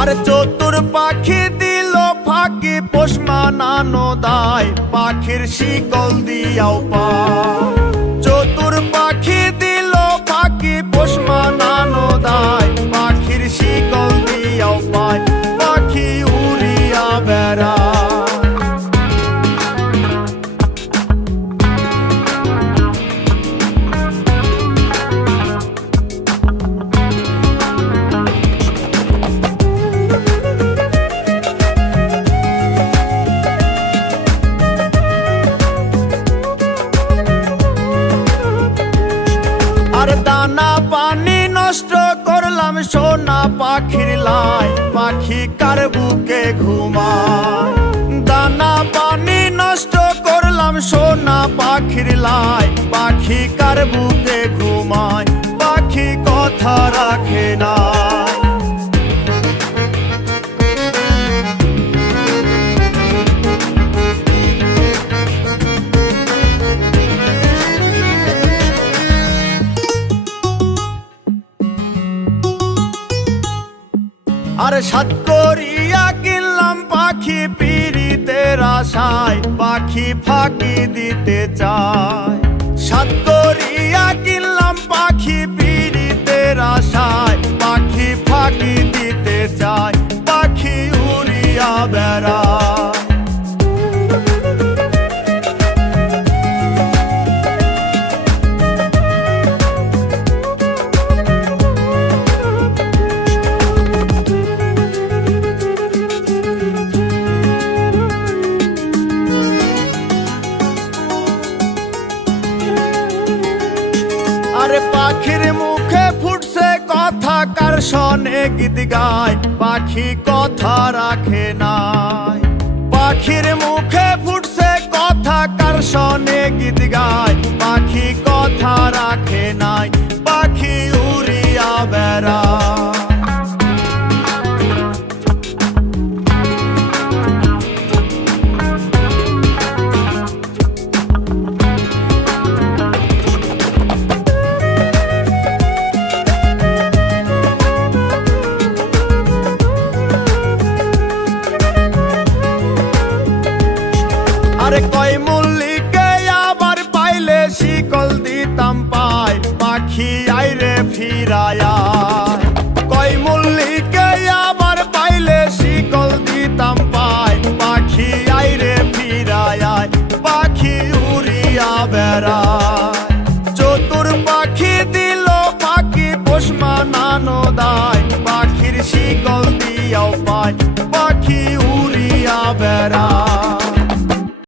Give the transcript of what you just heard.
আর চতুর পাখি দিল ফাঁকি পোষ মানানো দায়, পাখির শিকল দিয়াও পায়। চতুর পাখি দিল ফাঁকি পোষ মানানো দায়, পাখির শিকল দিয়াও পায়, পাখি উড়িয়া বেড়ায়। আর দানা পানি নষ্ট করলাম সোনা পাখির লাই, পাখি কার বুকে ঘুমায়। দানা পানি নষ্ট করলাম সোনা পাখির লাই, পাখি কার বুকে ঘুমায়, পাখি কথা রাখে না। আর সাত করিয়া কিনলাম পাখি পীড়িতের আশায়, পাখি ফাঁকি দিতে চায়। সাত করিয়া কিনলাম পাখি পীড়িতের আশায়, পাখি ফাঁকি দিতে চায়, পাখি উড়িয়া বেড়ায়। আরে পাখির মুখে ফুটছে কথা, কার শনে গীত গায়, পাখি কথা রাখে নাই। পাখির মুখে ফুটছে কথা, কার শনে গীত গায়, পাখি কথা রাখে নাই, পাখি উড়িয়া বেড়ায়। আরে কয় মল্লিকে আবার পাইলে শিকল দিতাম পায়, পাখি আইরে ফিরায়া। কয় মল্লিকে আবার পাইলে শিকল দিতাম পায়, পাখি আইরে ফিরায়া, পাখি উড়িয়া বেড়ায়। চতুর পাখি দিল ফাঁকি পোষ মানানো দায়, পাখির শিকল দিয়াও পায়, পাখি উড়িয়া বেড়ায়।